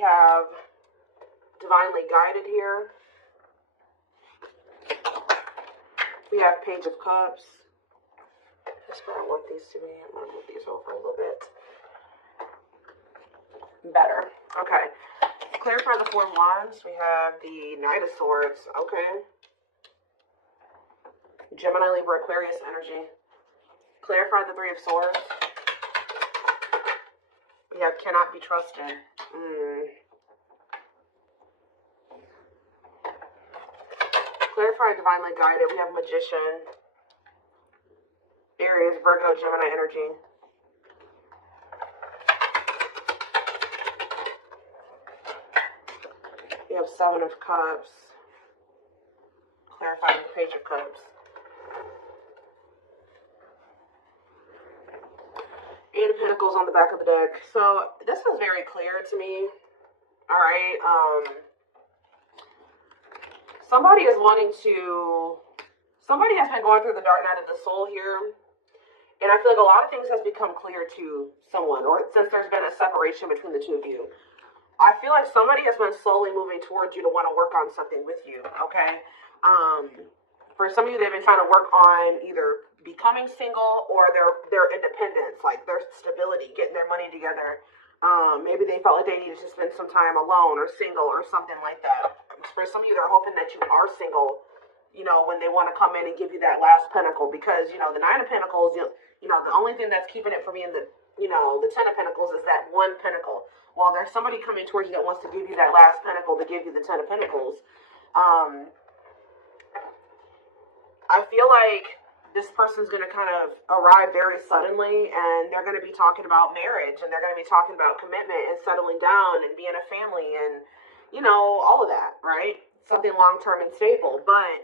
we have divinely guided here. We have Page of Cups. That's where I want these to be. I'm going to move these over a little bit. Better. Okay. Clarify the Four of Wands. We have the Knight of Swords. Okay. Gemini, Libra, Aquarius energy. Clarify the Three of Swords. We have cannot be trusted. Clarify divinely guided. We have Magician. Aries, Virgo, Gemini energy. We have Seven of Cups. Clarifying the Page of Cups. Eight of Pentacles on the back of the deck. So this is very clear to me. All right. Somebody is wanting to. Somebody has been going through the dark night of the soul here. And I feel like a lot of things has become clear to someone, or since there's been a separation between the two of you. I feel like somebody has been slowly moving towards you to want to work on something with you, okay? For some of you, they've been trying to work on either becoming single or their independence, like their stability, getting their money together. Maybe they felt like they needed to spend some time alone or single or something like that. For some of you, they're hoping that you are single, you know, when they want to come in and give you that last pentacle, because, you know, the Nine of Pentacles, you know, the only thing that's keeping it from being the, you know, the Ten of Pentacles is that one pentacle. Well, there's somebody coming towards you that wants to give you that last pentacle to give you the Ten of Pentacles. I feel like this person's going to kind of arrive very suddenly, and they're going to be talking about marriage, and they're going to be talking about commitment and settling down and being a family and, you know, all of that, right? Something long-term and stable. But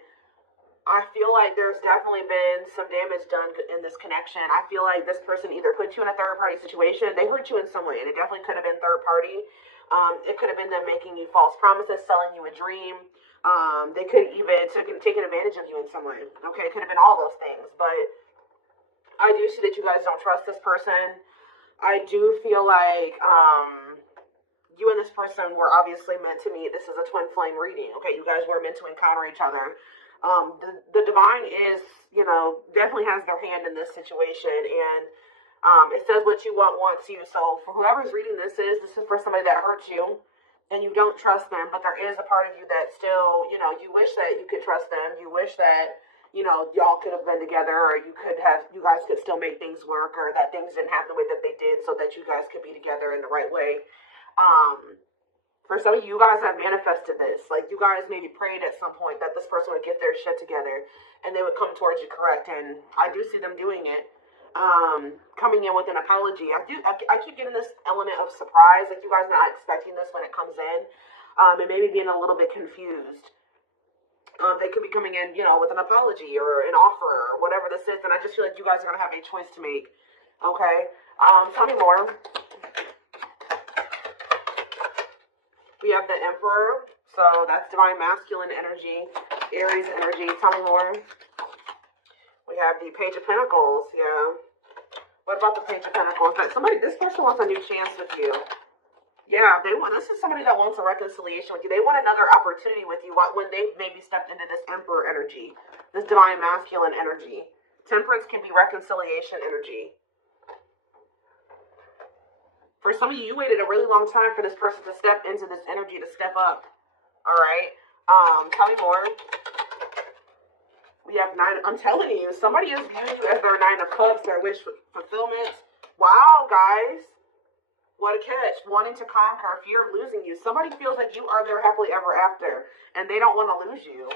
I feel like there's definitely been some damage done in this connection. I feel like this person either put you in a third-party situation. They hurt you in some way, and it definitely could have been third-party. It could have been them making you false promises, selling you a dream. They could even taken advantage of you in some way. Okay, it could have been all those things. But I do see that you guys don't trust this person. I do feel like you and this person were obviously meant to meet. This is a twin flame reading. Okay, you guys were meant to encounter each other. The divine is, you know, definitely has their hand in this situation, and it says what you want wants you. So for whoever's reading this is for somebody that hurts you, and you don't trust them, but there is a part of you that still, you know, you wish that you could trust them. You wish that, you know, y'all could have been together, or you guys could still make things work, or that things didn't happen the way that they did so that you guys could be together in the right way. For some of you, you guys have manifested this. Like, you guys maybe prayed at some point that this person would get their shit together and they would come towards you, correct? And I do see them doing it. Coming in with an apology. I keep getting this element of surprise. Like, you guys are not expecting this when it comes in. And maybe being a little bit confused. They could be coming in, you know, with an apology or an offer or whatever this is. And I just feel like you guys are going to have a choice to make. Okay? Tell me more. We have the Emperor, so that's divine masculine energy, Aries energy. Tell me more. We have the Page of Pentacles, yeah. What about the Page of Pentacles? This person wants a new chance with you. Yeah, this is somebody that wants a reconciliation with you. They want another opportunity with you when they maybe stepped into this Emperor energy, this divine masculine energy. Temperance can be reconciliation energy. For some of you, you waited a really long time for this person to step into this energy, to step up. All right. Tell me more. We have I'm telling you, somebody is viewing you as their Nine of Cups, their wish fulfillment. Wow, guys. What a catch. Wanting to conquer, fear of losing you. Somebody feels like you are their happily ever after, and they don't want to lose you.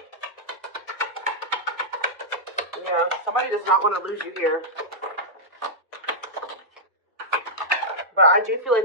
Yeah, somebody does not want to lose you here. But I do feel like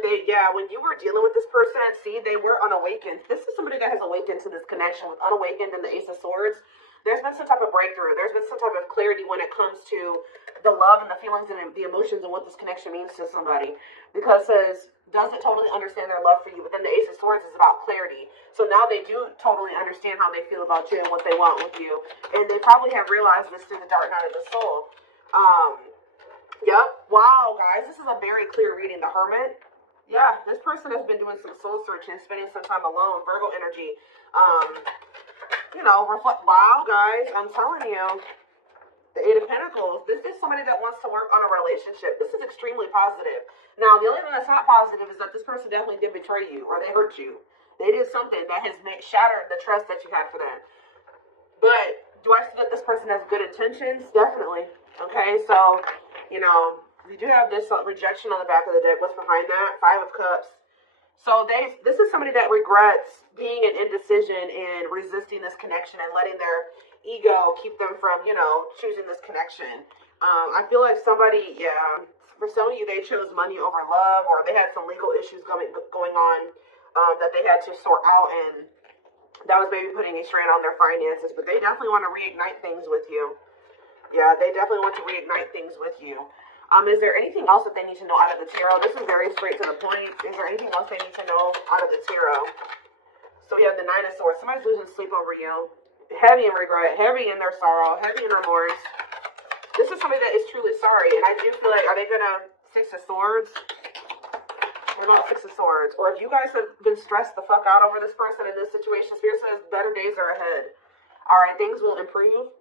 when you were dealing with this person, see, they were unawakened. This is somebody that has awakened to this connection with unawakened and the Ace of Swords. There's been some type of breakthrough. There's been some type of clarity when it comes to the love and the feelings and the emotions and what this connection means to somebody. Because it says, doesn't totally understand their love for you. But then the Ace of Swords is about clarity. So now they do totally understand how they feel about you and what they want with you. And they probably have realized this through the dark night of the soul. Yep. Wow, guys. This is a very clear reading. The Hermit. Yeah, this person has been doing some soul searching, spending some time alone. Virgo energy. Um, reflect. Wow, guys, I'm telling you. The Eight of Pentacles. This is somebody that wants to work on a relationship. This is extremely positive. Now, the only thing that's not positive is that this person definitely did betray you or they hurt you. They did something that has shattered the trust that you had for them. But do I see that this person has good intentions? Definitely. Okay, so, we do have this rejection on the back of the deck. What's behind that? Five of Cups. So this is somebody that regrets being an indecision and resisting this connection and letting their ego keep them from, choosing this connection. I feel like somebody, for some of you, they chose money over love, or they had some legal issues going on that they had to sort out, and that was maybe putting a strain on their finances. But they definitely want to reignite things with you. Yeah, they definitely want to reignite things with you. Is there anything else that they need to know out of the tarot? This is very straight to the point. Is there anything else they need to know out of the tarot? So we have the Nine of Swords. Somebody's losing sleep over you. Heavy in regret, heavy in their sorrow, heavy in remorse. This is somebody that is truly sorry. And I do feel like, are they going to Six of Swords? What about Six of Swords? Or if you guys have been stressed the fuck out over this person in this situation, Spirit says better days are ahead. All right, things will improve.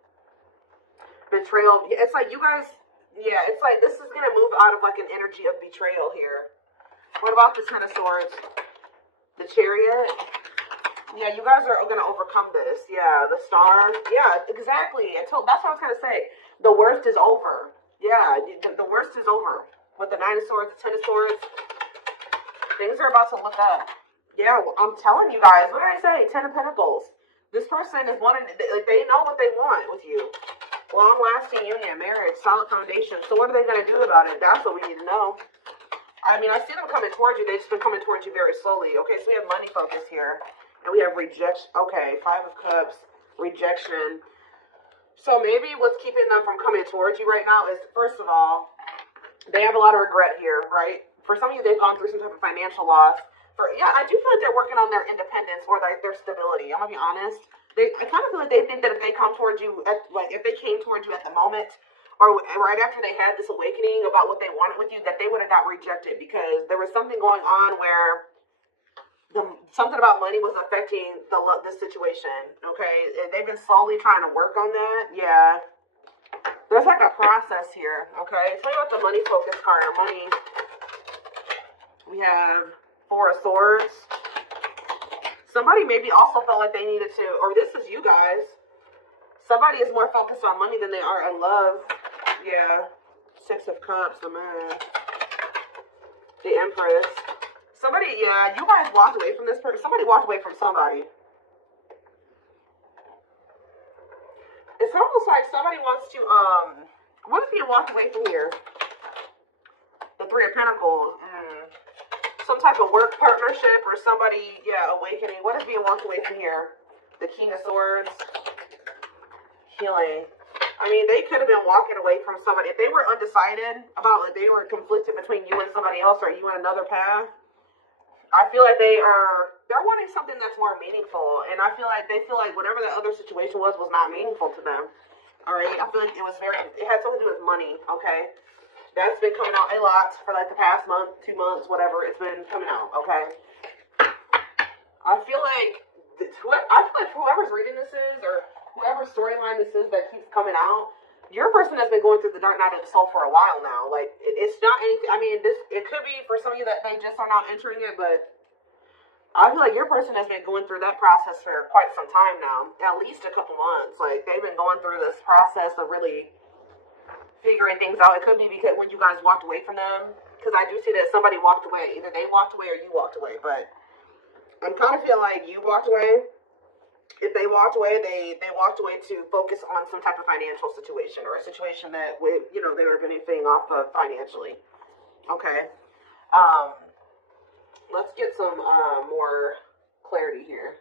Betrayal. It's like you guys... Yeah, it's like this is going to move out of like an energy of betrayal here. What about the Ten of Swords? The Chariot? Yeah, you guys are going to overcome this. Yeah, the Star. Yeah, exactly. That's what I was going to say. The worst is over. Yeah, the worst is over. With the Nine of Swords, the Ten of Swords, things are about to look up. Yeah, well, I'm telling you guys. What did I say? Ten of Pentacles. This person is wanting, like, they know what they want with you. Long-lasting union, marriage, solid foundation. So what are they going to do about it? That's what we need to know. I mean, I see them coming towards you. They've just been coming towards you very slowly. Okay, so we have money focus here. And we have rejection. Okay, Five of Cups, rejection. So maybe what's keeping them from coming towards you right now is, first of all, they have a lot of regret here, right? For some of you, they've gone through some type of financial loss. I do feel like they're working on their independence or like their stability. I'm going to be honest. I kind of feel like they think that if they come towards you, if they came towards you at the moment, or right after they had this awakening about what they wanted with you, that they would have got rejected because there was something going on where something about money was affecting the situation. Okay, they've been slowly trying to work on that. Yeah, there's like a process here. Okay, tell me about the money focus card. Money. We have Four of Swords. Somebody maybe also felt like they needed to, or this is you guys. Somebody is more focused on money than they are on love. Yeah. Six of Cups, the Moon. The Empress. Somebody, yeah, you guys walked away from this person. Somebody walked away from somebody. It's almost like somebody wants to, what if you walked away from here? The Three of Pentacles. Some type of work partnership or somebody, awakening. What if you walked away from here? The King of Swords. Healing. I mean, they could have been walking away from somebody. If they were undecided about, like, they were conflicted between you and somebody else or you and another path, I feel like they're wanting something that's more meaningful. And I feel like they feel like whatever the other situation was not meaningful to them. All right? I feel like it had something to do with money, okay? That's been coming out a lot for like the past month, 2 months, whatever. It's been coming out, okay? I feel like whoever's reading this is, or whoever storyline this is that keeps coming out, your person has been going through the dark night of the soul for a while now. Like, it's not anything. I mean, it could be for some of you that they just are not entering it, but I feel like your person has been going through that process for quite some time now, at least a couple months. Like, they've been going through this process of really figuring things out. It could be because when you guys walked away from them, because I do see that somebody walked away. Either they walked away or you walked away. But I'm kind of feeling like you walked away. If they walked away, they walked away to focus on some type of financial situation or a situation that they were benefiting off of financially. Okay. Let's get some more clarity here.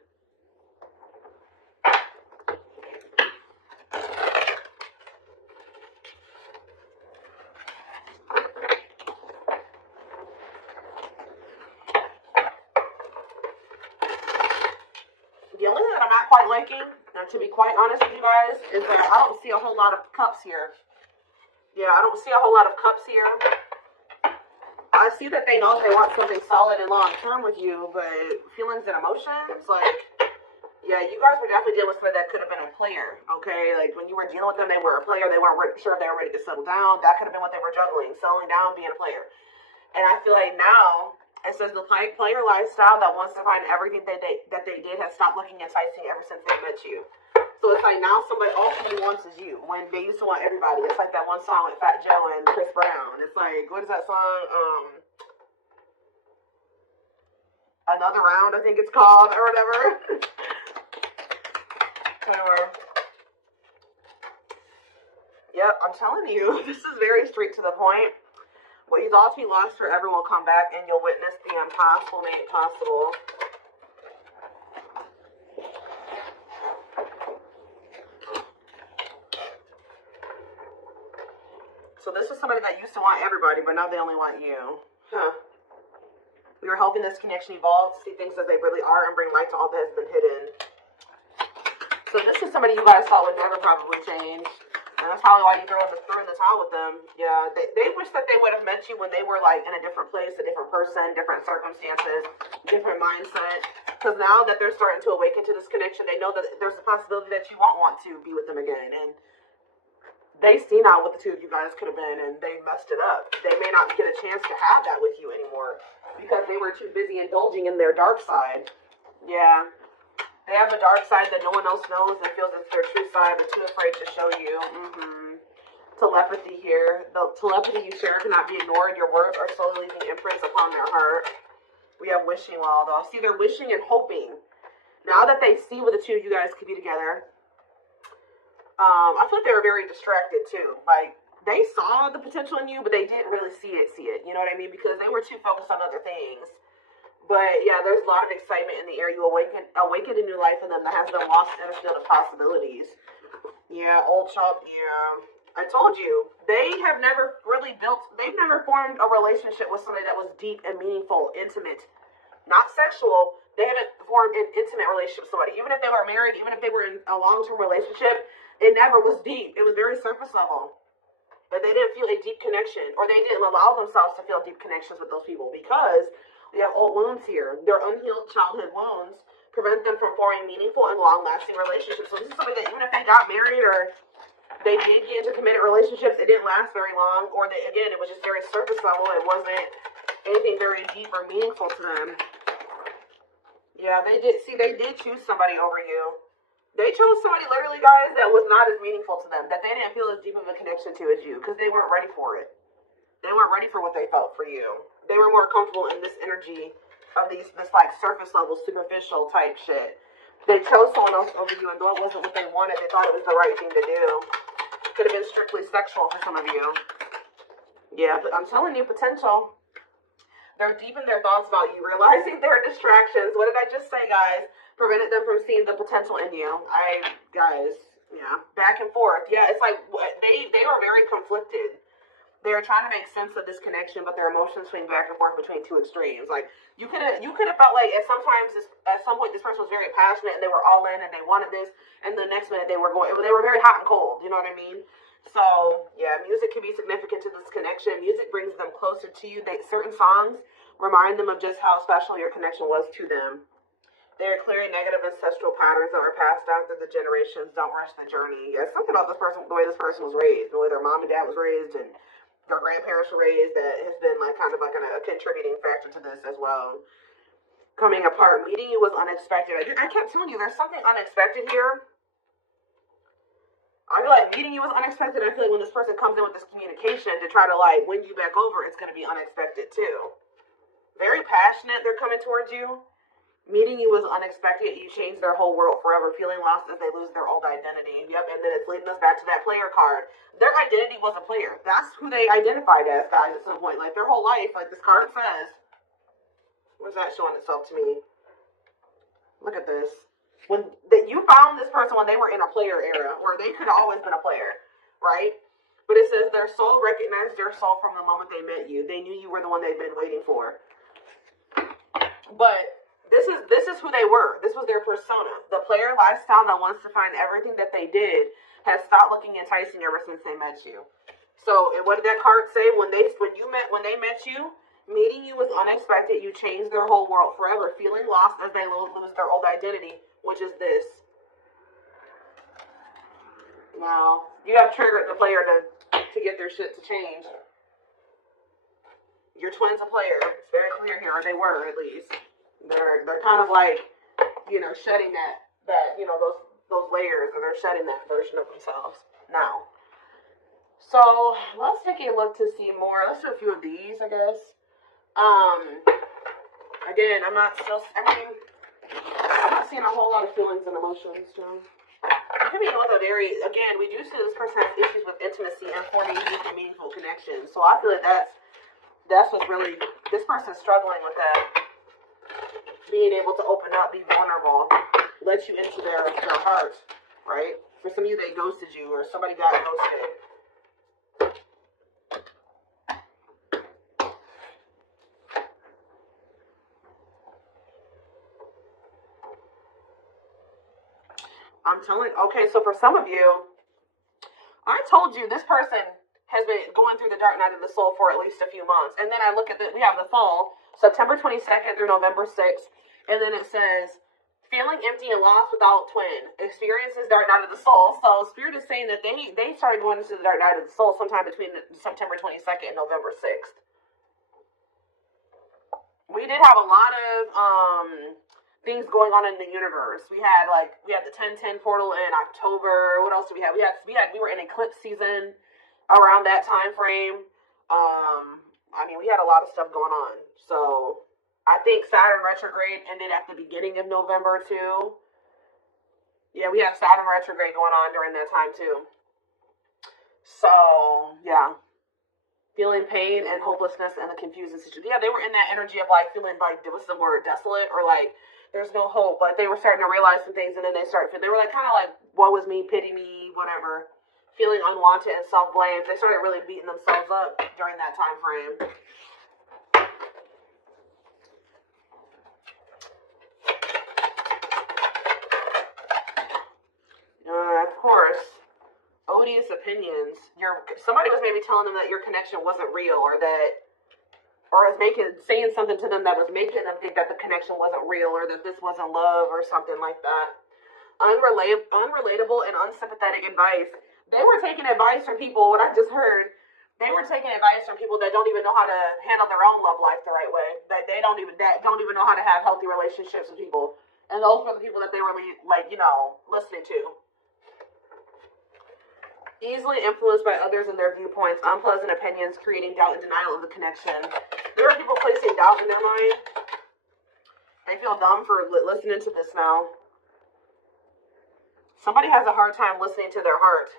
The only thing that I'm not quite liking, and to be quite honest with you guys, is that I don't see a whole lot of cups here. Yeah, I don't see a whole lot of cups here. I see that they know they want something solid and long term with you, but feelings and emotions, like, yeah, you guys were definitely dealing with somebody that could have been a player, okay? Like, when you were dealing with them, they were a player. They weren't sure if they were ready to settle down. That could have been what they were juggling, settling down, being a player. And I feel like now, it says the player lifestyle that wants to find everything that they did has stopped looking enticing ever since they met you. So it's like now all somebody wants is you. When they used to want everybody. It's like that one song with Fat Joe and Chris Brown. It's like, what is that song? Another Round, I think it's called, or whatever. Whatever. Yep, I'm telling you, this is very straight to the point. What you thought to be lost forever will come back, and you'll witness the impossible made possible. So this is somebody that used to want everybody, but now they only want you. Huh. We were helping this connection evolve, see things as they really are, and bring light to all that has been hidden. So this is somebody you guys thought would never probably change. And that's probably why you threw in the towel with them. Yeah, they wish that they would have met you when they were like in a different place, a different person, different circumstances, different mindset. Because now that they're starting to awaken to this connection, they know that there's a possibility that you won't want to be with them again. And they see now what the two of you guys could have been, and they messed it up. They may not get a chance to have that with you anymore because they were too busy indulging in their dark side. Yeah. They have a dark side that no one else knows and feels it's their true side, but too afraid to show you. Telepathy here. The telepathy you share cannot be ignored. Your words are slowly leaving imprints upon their heart. We have wishing well, though. See, they're wishing and hoping. Now that they see what the two of you guys could be together, I feel like they were very distracted too. Like, they saw the potential in you, but they didn't really see it. You know what I mean? Because they were too focused on other things. But yeah, there's a lot of excitement in the air. You awaken a new life in them that has been lost in a field of possibilities. Yeah, old child. Yeah, I told you they've never formed a relationship with somebody that was deep and meaningful, intimate, not sexual. They haven't formed an intimate relationship with somebody. Even if they were married, even if they were in a long-term relationship, it never was deep. It was very surface level. But they didn't feel a deep connection, or they didn't allow themselves to feel deep connections with those people because they have old wounds here. Their unhealed childhood wounds prevent them from forming meaningful and long-lasting relationships. So this is something that even if they got married or they did get into committed relationships, it didn't last very long, or it was just very surface level. It wasn't anything very deep or meaningful to them. Yeah, they did choose somebody over you. They chose somebody, literally, guys, that was not as meaningful to them, that they didn't feel as deep of a connection to as you, because they weren't ready for it. They weren't ready for what they felt for you. They were more comfortable in this energy of this like surface level, superficial type shit. They chose someone else over you, and though it wasn't what they wanted, they thought it was the right thing to do. Could have been strictly sexual for some of you. Yeah, but I'm telling you, potential. They're deep in their thoughts about you, realizing their distractions. What did I just say, guys? Prevented them from seeing the potential in you. Yeah, back and forth. Yeah, it's like they were very conflicted. They were trying to make sense of this connection, but their emotions swing back and forth between two extremes. Like you could have felt like at some point this person was very passionate and they were all in and they wanted this, and the next minute they were very hot and cold. You know what I mean? So yeah, music can be significant to this connection. Music brings them closer to you. Certain songs remind them of just how special your connection was to them. They are clearing negative ancestral patterns that were passed down through the generations. Don't rush the journey. Yeah, something about this person, the way this person was raised, the way their mom and dad was raised, and their grandparents were raised, that has been like kind of like a contributing factor to this as well. Coming apart, meeting you was unexpected. I kept telling you there's something unexpected here. I feel like meeting you was unexpected. I feel like when this person comes in with this communication to try to like win you back over, it's going to be unexpected too. Very passionate, they're coming towards you. Meeting you was unexpected. You changed their whole world forever, feeling lost as they lose their old identity. Yep, and then it's leading us back to that player card. Their identity was a player. That's who they identified as, guys, at some point. Like, their whole life, like this card says. Where's that showing itself to me? Look at this. You found this person when they were in a player era, where they could have always been a player, right? But it says their soul recognized their soul from the moment they met you. They knew you were the one they'd been waiting for. But this is who they were. This was their persona. The player lifestyle that wants to find everything that they did has stopped looking enticing ever since they met you. So, and what did that card say? When they met you, Meeting you was unexpected. You changed their whole world forever. Feeling lost as they lose their old identity, which is this. Now, you have triggered the player to get their shit to change. Your twin's a player. It's very clear here, or they were at least. They're kind of like, shedding that those layers, and they're shedding that version of themselves now. So let's take a look to see more. Let's do a few of these, I guess. Again, I'm not seeing a whole lot of feelings and emotions, Joe. It could be with again, we do see this person has issues with intimacy and forming deep and meaningful connections. So I feel like that's what's really, this person's struggling with that. Being able to open up, be vulnerable, let you into their heart, right? For some of you, they ghosted you, or somebody got ghosted. Okay, so for some of you, I told you this person has been going through the dark night of the soul for at least a few months. And then I look at we have the fall, September 22nd through November 6th. And then it says, feeling empty and lost without twin, experiences dark night of the soul. So Spirit is saying that they started going into the dark night of the soul sometime between September 22nd and November 6th. We did have a lot of things going on in the universe. We had the 1010 portal in October. What else did we have? We were in eclipse season around that time frame. We had a lot of stuff going on. So I think Saturn retrograde ended at the beginning of November too. Yeah, we have Saturn retrograde going on during that time too. So yeah, feeling pain and hopelessness and the confusing situation. Yeah, they were in that energy of feeling what's the word, desolate, or there's no hope. But they were starting to realize some things, and then they were kind of woe is me, pity me, whatever. Feeling unwanted and self-blame. They started really beating themselves up during that time frame. Of course, odious opinions. Somebody was maybe telling them that your connection wasn't real, or saying something to them that was making them think that the connection wasn't real, or that this wasn't love, or something like that. Unrelatable and unsympathetic advice. They were taking advice from people. What I just heard, they were taking advice from people that don't even know how to handle their own love life the right way. That don't even know how to have healthy relationships with people. And those were the people that they were listening to. Easily influenced by others and their viewpoints, unpleasant opinions, creating doubt and denial of the connection. There are people placing doubt in their mind. They feel dumb for listening to this now. Somebody has a hard time listening to their heart.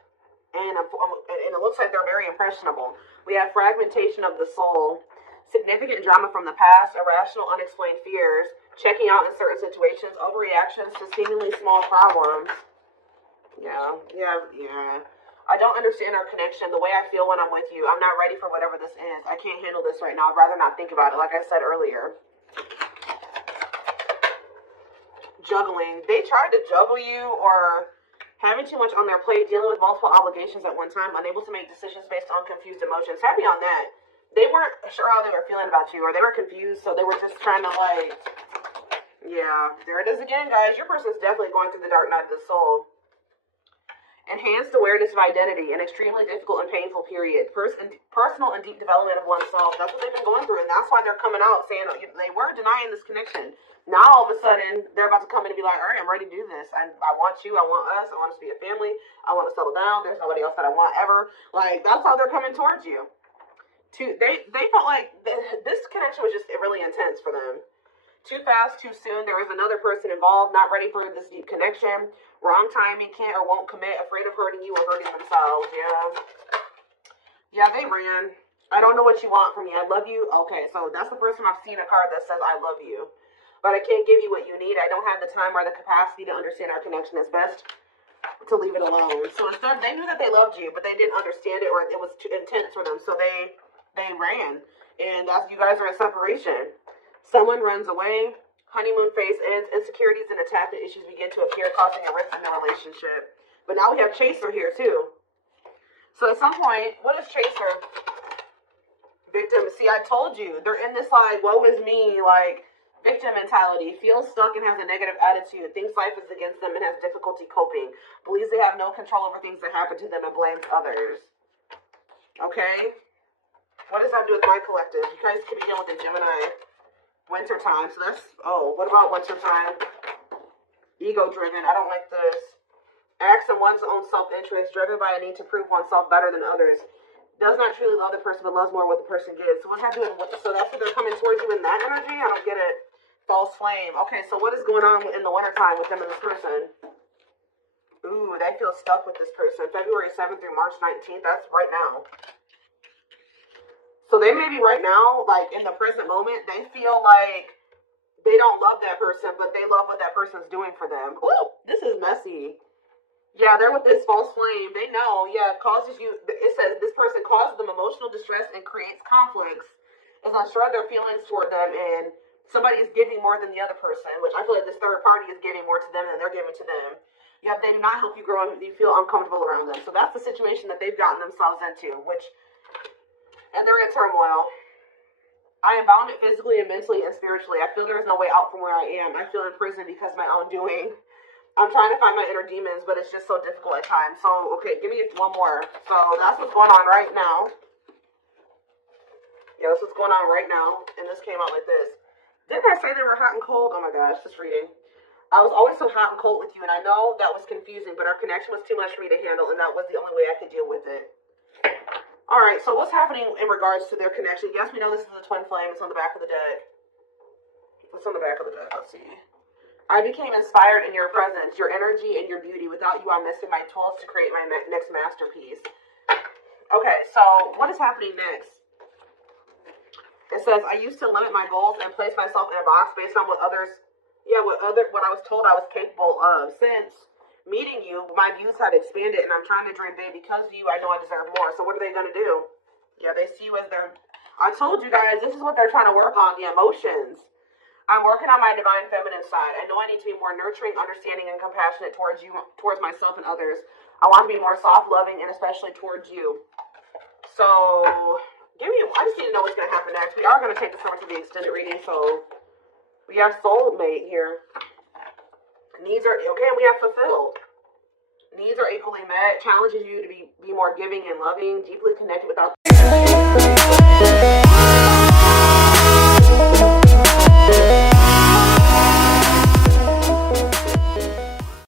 And it looks like they're very impressionable. We have fragmentation of the soul, significant drama from the past, irrational, unexplained fears, checking out in certain situations, overreactions to seemingly small problems. Yeah. I don't understand our connection, the way I feel when I'm with you. I'm not ready for whatever this is. I can't handle this right now. I'd rather not think about it, like I said earlier. Juggling. They tried to juggle you, or having too much on their plate, dealing with multiple obligations at one time, unable to make decisions based on confused emotions. Happy on that. They weren't sure how they were feeling about you, or they were confused, so they were just trying to yeah, there it is again, guys. Your person's definitely going through the dark night of the soul. Enhanced awareness of identity, an extremely difficult and painful period. Personal and deep development of oneself. That's what they've been going through, and that's why they're coming out saying they were denying this connection. Now all of a sudden they're about to come in and be like, all right, I'm ready to do this. I want you. I want us. I want us to be a family. I want to settle down. There's nobody else that I want ever. That's how they're coming towards you. They felt like this connection was just really intense for them. Too fast, too soon. There was another person involved, not ready for this deep connection. Wrong timing, can't or won't commit, afraid of hurting you or hurting themselves. Yeah, they ran. I don't know what you want from me. I love you. Okay, so that's the first time I've seen a card that says I love you. But I can't give you what you need. I don't have the time or the capacity to understand our connection. It's best to leave it alone. So instead, they knew that they loved you, but they didn't understand it, or it was too intense for them. So they ran. And as you guys are in separation. Someone runs away, honeymoon phase ends, insecurities and attachment issues begin to appear, causing a rift in the relationship. But now we have Chaser here too. So at some point, what is Chaser? Big victim. See, I told you. They're in this, like, woe is me, like, victim mentality. Feels stuck and has a negative attitude. Thinks life is against them and has difficulty coping. Believes they have no control over things that happen to them and blames others. Okay? What does that do with my collective? You guys could begin with the Gemini. Wintertime. So that's, what about wintertime? Ego-driven. I don't like this. Acts in one's own self-interest, driven by a need to prove oneself better than others. Does not truly love the person, but loves more what the person gives. So what's that doing? So that's what they're coming towards you in that energy? I don't get it. False flame. Okay, so what is going on in the wintertime with them and this person? Ooh, they feel stuck with this person. February 7th through March 19th. That's right now. So they may be right now, like in the present moment, they feel like they don't love that person, but they love what that person's doing for them. Ooh, this is messy. Yeah, they're with this false flame. They know, it causes you, it says this person causes them emotional distress and creates conflicts. Is unsure of their feelings toward them, and somebody is giving more than the other person, which I feel like this third party is giving more to them than they're giving to them. Yet they do not help you grow and you feel uncomfortable around them. So that's the situation that they've gotten themselves into, and they're in turmoil. I am bound physically and mentally and spiritually. I feel there is no way out from where I am. I feel in prison because of my own doing. I'm trying to find my inner demons, but it's just so difficult at times. So, okay, give me one more. So, that's what's going on right now. Yeah, that's what's going on right now. And this came out like this. Didn't I say they were hot and cold? Oh my gosh, just reading. I was always so hot and cold with you, and I know that was confusing, but our connection was too much for me to handle, and that was the only way I could deal with it. Alright, so what's happening in regards to their connection? Yes, we know this is a twin flame. It's on the back of the deck. What's on the back of the deck? Let's see. I became inspired in your presence, your energy, and your beauty. Without you, I'm missing my tools to create my next masterpiece. Okay, so what is happening next? It says, I used to limit my goals and place myself in a box based on what I was told I was capable of. Since meeting you, my views have expanded, and I'm trying to dream big. Because of you, I know I deserve more. So what are they going to do? Yeah, they see you as I told you guys, this is what they're trying to work on, the emotions. I'm working on my divine feminine side. I know I need to be more nurturing, understanding, and compassionate towards you, towards myself and others. I want to be more soft, loving, and especially towards you. So, I just need to know what's going to happen next. We are going to take this over to the extended reading. So, we have soulmate here. Needs are, okay, we have fulfilled. Needs are equally met. Challenges you to be more giving and loving, deeply connected without